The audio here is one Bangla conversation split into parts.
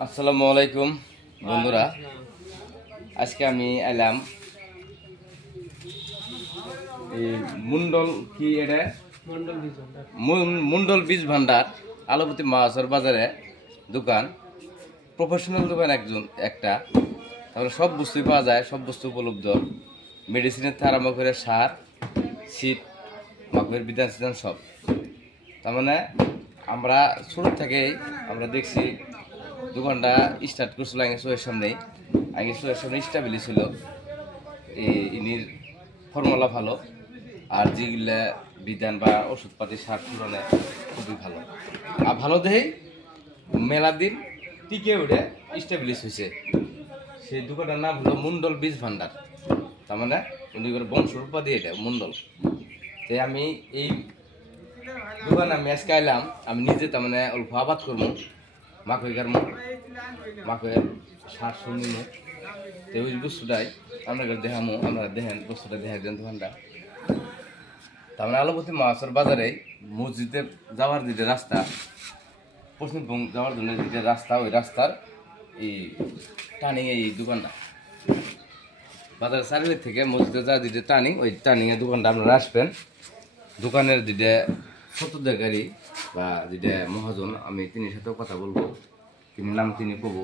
আসসালামু আলাইকুম বন্ধুরা, আজকে আমি এলাম এই মুন্ডল কি এটা মুন্ডল বীজ ভান্ডার আলুপতি মাছের বাজারে দোকান, প্রফেশনাল দোকান একটা। তাহলে সব বস্তুই পাওয়া যায়, সব বস্তু উপলব্ধ, মেডিসিনের থেকে আরম্ভ করে সার, শীত, মাখের বিধান সিধান সব। তার মানে আমরা ছোট থেকেই আমরা দেখছি দোকানটা স্টার্ট করছিল আগে চোখের সামনে স্টাবিলি ছিল। ইনির ফর্মুলা ভালো, আর যেগুলা বিধান বা ওষুধপাতি সার তুলনে খুবই ভালো, আর ভালো দেহেই মেলা দিন টিকে উঠে স্টাবলিশ হয়েছে। সেই দোকানটার নাম হলো মুন্ডল বীজ ভান্ডার। তার মানে উনি করে বংশের উপাধি এটা মুন্ডল। তাই আমি এই দোকানে আমি আজকে আইলাম, আমি নিজে তার মানে অল্প আবাদ করবো, মাখই গারমো, মাখের সার শুনিমো। তো ওই বস্তুটাই আপনাকে দেখামো, আপনারা দেখেন বস্তুটা দেখা দেন দোকানটা। তার মানে আলুপতি মাছের বাজারে মসজিদে যাওয়ার যেটা রাস্তা, পশ্চিমবঙ্গ যাওয়ার জন্য যেটা রাস্তা, ওই রাস্তার এই টার্নিং এই দোকানটা। বাজার চারিদিক থেকে মসজিদে যাওয়ার যেটা টার্নিং, ওই টার্নিংয়ের দোকানটা আপনারা আসবেন। দোকানের যেটা সত্তর গাড়ি বা যেটা মহাজন, আমি তিনি সাথেও কথা বলবো, তিনি নাম তিনি কবো।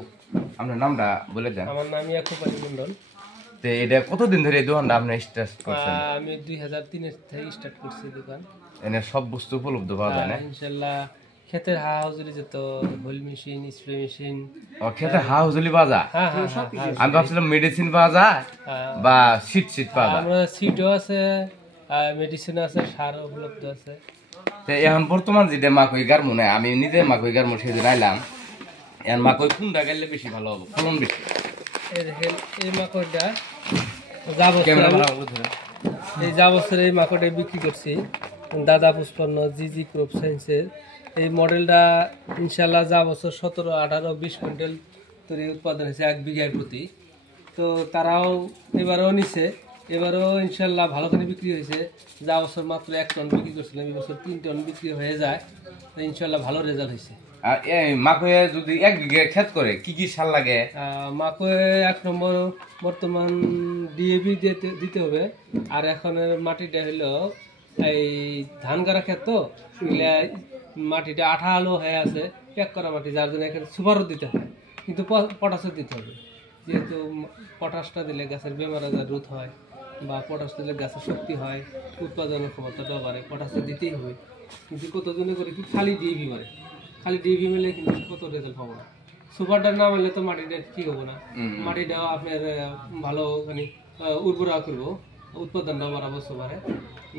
আপনার নামটা বলে দেন। আমার নাম ইয়াকুব আলী মন্ডল। তো এটা কতদিন ধরে এই দোকানটা আপনি স্টার্ট করছেন? আমি 2003 থেকে স্টার্ট করছি দোকান। এনে সব বস্তু উপলব্ধ পাওয়া যায় না? ইনশাআল্লাহ ক্ষেতের হাউজলি যত হোল মেশিন, স্প্রে মেশিন। ও ক্ষেতের হাউজলি পাওয়া যায়? আমি ভাবছিলাম মেডিসিন পাওয়া যায় বা শীত পাওয়া যায়। আমরা সিটও আছে, মেডিসিন আছে, সারও উপলব্ধ আছে। তো এখন বর্তমান যেটা মাকই গার্মো না, আমি নিজে মাকই গার্মো সেদিন আইলাম। এখন মাকই কোনটা গেলে বেশি ভালো হবে, ফলন বেশি? এই দেখেন এই মাকড়টা যা বছর এই মাকড়টা বিক্রি করছি দাদা পুষ্পন্ন জিজি ক্রপ সায়েন্সের। এই মডেলটা ইনশাল্লাহ যা বছর 17, 18, 20 কুইন্টাল তৈরি উৎপাদন হয়েছে 1 বিঘার প্রতি। তো তারাও এবারও নিছে, এবারও ইনশাল্লাহ ভালো করে বিক্রি হয়েছে। যা বছর মাত্র 1 টন বিক্রি করছিলাম, এই বছর 3 টন বিক্রি হয়ে যায়। তো ইনশাল্লাহ ভালো রেজাল্ট হয়েছে। আর এই মাকই যদি 1 বিঘা ক্ষেত করে কি কি সার লাগে? মাকই 1 নম্বর বর্তমান ডিএপি দিতে হবে। আর এখনের মাটিটা হলো এই ধান গাড়া ক্ষেত, তো মাটিটা আঠালো হয়ে আছে, প্যাক করা মাটি, যার জন্য এখানে সুপারও দিতে হয়, কিন্তু পটাশও দিতে হবে। যেহেতু পটাশটা দিলে গাছের বেমার আজার রোধ হয়, বা পটাশ দিলে গাছের শক্তি হয়, উৎপাদনের ক্ষমতাটাও বাড়ে, পটাশটা দিতেই হবে। কিন্তু কতজনে করে কি খালি ডিএপি মারে, খালি ডিএপি মেলে কিন্তু কত রেজাল্ট পাবো না। সুপারটার না মেলে তো মাটিটা ঠিক হবো না, মাটিটাও আপনার ভালো মানে উর্বরা করবো, উৎপাদনটাও বাড়াবো সুপারে।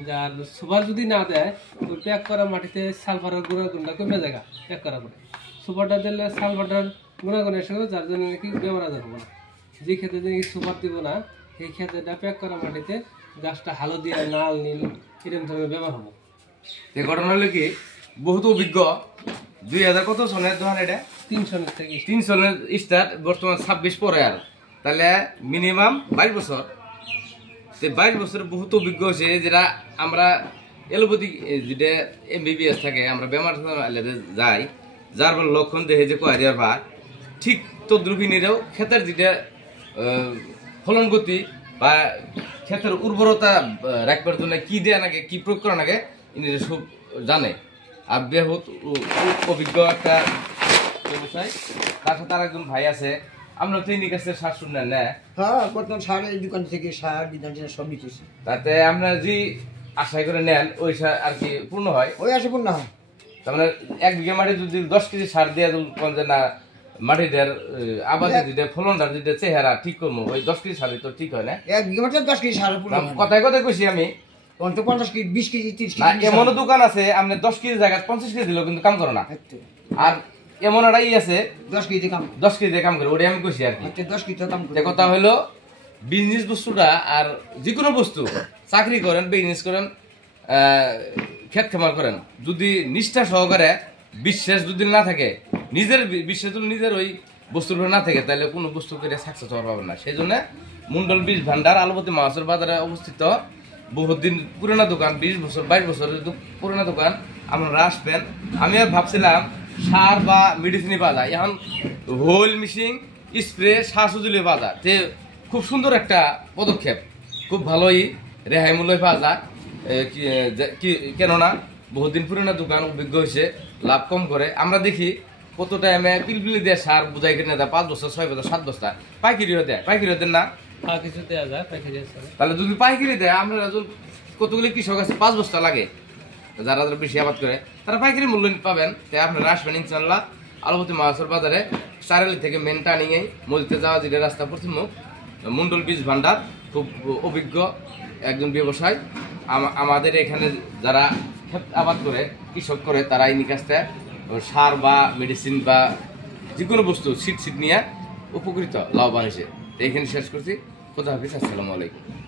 যার সুপার যদি না দেয়, ওই প্যাক করা মাটিতে সালফারের গুণাগুণটা কমে যায় প্যাক করা করে। সুপারটা দিলে সালফারটার গুণাগুণ এসে যাবে, যার জন্য নাকি বেমার আজার হবো না। যে ক্ষেত্রে নাকি সুপার দিব না, সেই ক্ষেত্রেটা প্যাক করা মাটিতে গাছটা হালদিয়া, লাল, নীল এরকম ধরনের বেমার হবো। এই ঘটনা হলো কি, বহুত অভিজ্ঞ 2000 কত সনের দোকান এটা? 3 সনের থেকে 3 সনের স্টার্ট, বর্তমান 26 পরে। আর তাহলে মিনিমাম 22 বছর। 22 বছর বহুত অভিজ্ঞ হয়েছে, যেটা আমরা এলোপ্যাথিক যেটা MBBS থাকে, আমরা বেমার যাই, যার লক্ষণ দেখে যে কয়ারিয়ার বা ঠিক তদ্রুপিনীরাও ক্ষেতের যেটা ফলন গতি বা ক্ষেতের উর্বরতা রাখবার জন্য কি দেয়া নাকি, কি প্রয়োগ করা নাকি, ইনি সব জানে। আর বহুত অভিজ্ঞ একটা ব্যবসায়। তার সাথে আর একজন ভাই আছে, আমরা তো ইনি কাছে সার শুনলেন না? হ্যাঁ, বর্তমান সার এই দোকান থেকে সার বিধান সব নিতেছি। তাতে আমরা যে আশাই করে নেন ওই সার আর কি পূর্ণ হয়, ওই আসে পূর্ণ হয়। তার মানে 1 বিঘা মাটি যদি 10 কেজি সার দিয়ে যে না মাটিটার আবাদের যেটা ফলনটার যেটা চেহারা ঠিক করবো, ওই 10 কেজি সার তো ঠিক হয় না? 1 বিঘা মাটি 10 কেজি সার পূর্ণ হয়। কথায় কথায় কইছি আমি, অন্তত 50 কেজি, 20 কেজি, 30 না কেজি। এমনও দোকান আছে আপনি 10 কেজি জায়গায় 50 কেজি দিলেও কিন্তু কাম করে না। আর এমন একটা আছে 10 কেজি কাম, 10 কেজি কাম করে, ওটাই আমি কইছি আর কি। 10 কেজি কাম করে। কথা হলো বিজনেস বস্তুটা, আর যে কোনো বস্তু, চাকরি করেন, বিজনেস করেন, ক্ষেত খামার করেন, যদি নিষ্ঠা সহকারে বিশ্বাস যদি না থাকে, নিজের বিশ্বাস যদি নিজের ওই বস্তুর উপর না থাকে, তাহলে কোনো বস্তু করে সাকসেস হওয়া পাবে না। সেই জন্য মুন্ডল বীজ ভান্ডার আলুপতি মাছের বাজারে অবস্থিত, বহুত দিন পুরোনো দোকান, 20 বছর 22 বছরের পুরোনো দোকান। আপনারা আসবেন। আমি ভাবছিলাম সার বা মেডিসিনই পাওয়া যায়। এখন হোল মিশিং স্প্রে সার সুজুলি পাওয়া যায়, তে খুব সুন্দর একটা পদক্ষেপ, খুব ভালোই রেহাই মূল্যে পাওয়া যায়। কেননা বহুদিন পুরনো দোকান, অভিজ্ঞ হয়েছে, লাভ কম করে। আমরা দেখি কত টাইমে পিলপিলি দিয়ে সার বোঝাই কিনে দেয় 5 বস্তা 6 বস্তা 7 বস্তা, পাইকারিও দেয়, পাইকারিও দেন না? আর কিছু দেওয়া যায় পাইকারি আছে। তাহলে যদি পাইকারি দেয়, আমরা কতগুলি কৃষক আছে 5 বস্তা লাগে, যারা যারা বেশি আবাদ করে তারা পাইকারি মূল্য পাবেন। তাই আপনারা আসবেন ইনশাল্লাহ আলুপতি মাছের বাজারে, চারালি থেকে মেন টার্নিংয়ে মসজিদে যাওয়া যেটা রাস্তা পশ্চিম মুখ, মন্ডল বীজ ভান্ডার, খুব অভিজ্ঞ একজন ব্যবসায়ী। আমাদের এখানে যারা আবাদ করে, কৃষক করে, তারা এই নিকাশটা সার বা মেডিসিন বা যে কোনো বস্তু সিট নিয়ে উপকৃত, লাভবান হয়েছে। এখানে শেষ করছি। খোদা হাফিজ, আসসালামু আলাইকুম।